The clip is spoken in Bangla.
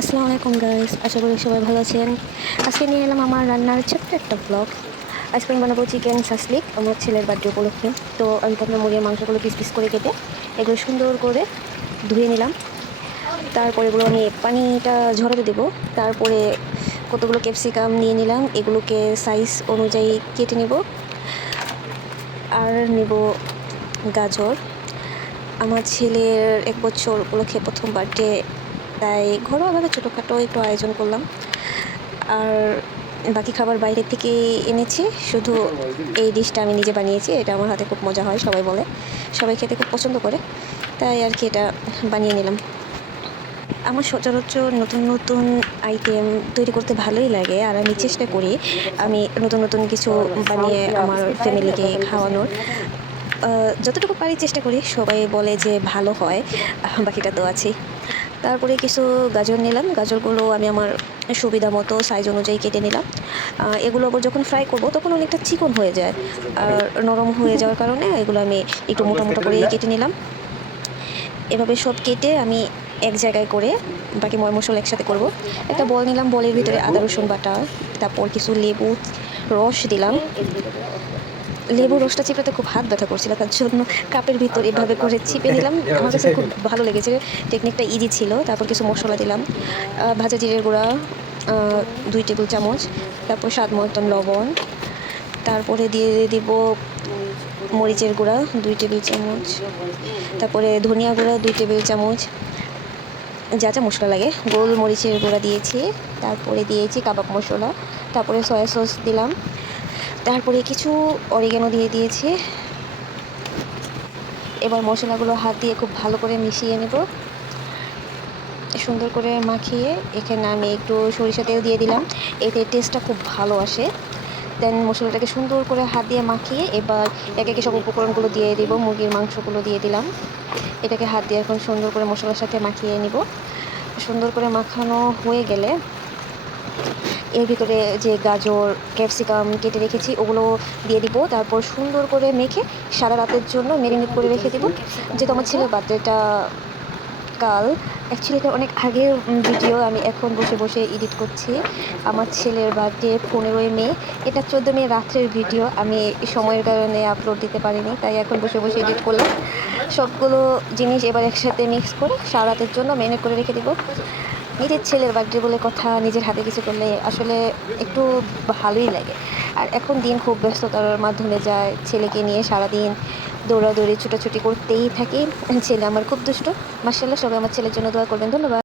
আসসালামু আলাইকুম গাইস, আশা করি সবাই ভালো আছেন। আজকে নিয়ে এলাম আমার রান্নার ছোট্ট একটা ব্লগ। আজকে আমি বানাবো চিকেন সাসলিক আমার ছেলের বার্থডে উপলক্ষে। তো আমি প্রথমে মুরগির মাংসগুলো পিস পিস করে কেটে এগুলো সুন্দর করে ধুয়ে নিলাম। তারপরে এগুলো আমি পানিটা ঝরাতে দেবো। তারপরে কতগুলো ক্যাপসিকাম নিয়ে নিলাম, এগুলোকে সাইজ অনুযায়ী কেটে নেব। আর নেব গাজর। আমার ছেলের 1 বছর উপলক্ষে প্রথম বার্থডে, তাই ঘরোয়াভাবে ছোটোখাটো একটু আয়োজন করলাম। আর বাকি খাবার বাইরে থেকে এনেছি, শুধু এই ডিশটা আমি নিজে বানিয়েছি। এটা আমার হাতে খুব মজা হয়, সবাই বলে, সবাই খেতে খুব পছন্দ করে, তাই আর কি এটা বানিয়ে নিলাম। আমার সচরাচর নতুন নতুন আইটেম তৈরি করতে ভালোই লাগে, আর আমি চেষ্টা করি আমি নতুন নতুন কিছু বানিয়ে আমার ফ্যামিলিকে খাওয়ানোর। যতটুকু পারি চেষ্টা করি, সবাই বলে যে ভালো হয়, বাকিটা তো আছেই। তারপরে কিছু গাজর নিলাম, গাজরগুলো আমি আমার সুবিধা মতো সাইজ অনুযায়ী কেটে নিলাম। এগুলো আবার যখন ফ্রাই করব তখন অনেকটা চিকন হয়ে যায়, আর নরম হয়ে যাওয়ার কারণে এগুলো আমি একটু মোটা মোটা করে কেটে নিলাম। এভাবে সব কেটে আমি এক জায়গায় করে বাকি মশলা একসাথে করব। একটা বল নিলাম, বলের ভিতরে আদা রসুন বাটা, তারপর কিছু লেবু রস দিলাম। লেবু রসটা চিপড়াতে খুব হাত ব্যথা করছিল, তার জন্য কাপের ভিতর এভাবে করে চিপে নিলাম। আমার কাছে খুব ভালো লেগেছে, টেকনিকটা ইজি ছিল। তারপর কিছু মশলা দিলাম, ভাজা জিরের গুঁড়া 2 টেবিল চামচ, তারপর স্বাদ মতন লবণ, তারপরে দিয়ে দিব মরিচের গুঁড়া 2 টেবিল চামচ, তারপরে ধনিয়া গুঁড়া 2 টেবিল চামচ, যা যা মশলা লাগে। গোলমরিচের গুঁড়া দিয়েছি, তারপরে দিয়েছি কাবাব মশলা, তারপরে সয়া সস দিলাম, তারপরে কিছু অরিগ্যানো দিয়ে দিয়েছি। এবার মশলাগুলো হাত দিয়ে খুব ভালো করে মিশিয়ে নেব, সুন্দর করে মাখিয়ে এখানে আমি একটু সরিষা তেল দিয়ে দিলাম, এতে টেস্টটা খুব ভালো আসে। দেন মশলাটাকে সুন্দর করে হাত দিয়ে মাখিয়ে এবার একে একে সব উপকরণগুলো দিয়ে দিব। মুরগির মাংসগুলো দিয়ে দিলাম, এটাকে হাত দিয়ে এখন সুন্দর করে মশলার সাথে মাখিয়ে নিব। সুন্দর করে মাখানো হয়ে গেলে এর ভিতরে যে গাজর ক্যাপসিকাম কেটে রেখেছি ওগুলো দিয়ে দিব। তারপর সুন্দর করে মেখে সারা রাতের জন্য ম্যারিনেট করে রেখে দিব। যেহেতু আমার ছেলের বার্থডেটা কাল, অ্যাকচুয়ালি এটা অনেক আগের ভিডিও, আমি এখন বসে বসে এডিট করছি। আমার ছেলের বার্থডে 15ই মে, এটা 14 মে রাত্রের ভিডিও, আমি সময়ের কারণে আপলোড দিতে পারিনি, তাই এখন বসে বসে এডিট করলাম। সবগুলো জিনিস এবার একসাথে মিক্স করে সারা রাতের জন্য ম্যারিনেট করে রেখে দেবো। নিজের ছেলের বার্থডে বলে কথা, নিজের হাতে কিছু করলে আসলে একটু ভালোই লাগে। আর এখন দিন খুব ব্যস্ততার মাধ্যমে যায়, ছেলেকে নিয়ে সারাদিন দৌড়াদৌড়ি ছুটাছুটি করতেই থাকি। ছেলে আমার খুব দুষ্ট। মাশাআল্লাহ, সবাই আমার ছেলের জন্য দোয়া করবেন। ধন্যবাদ।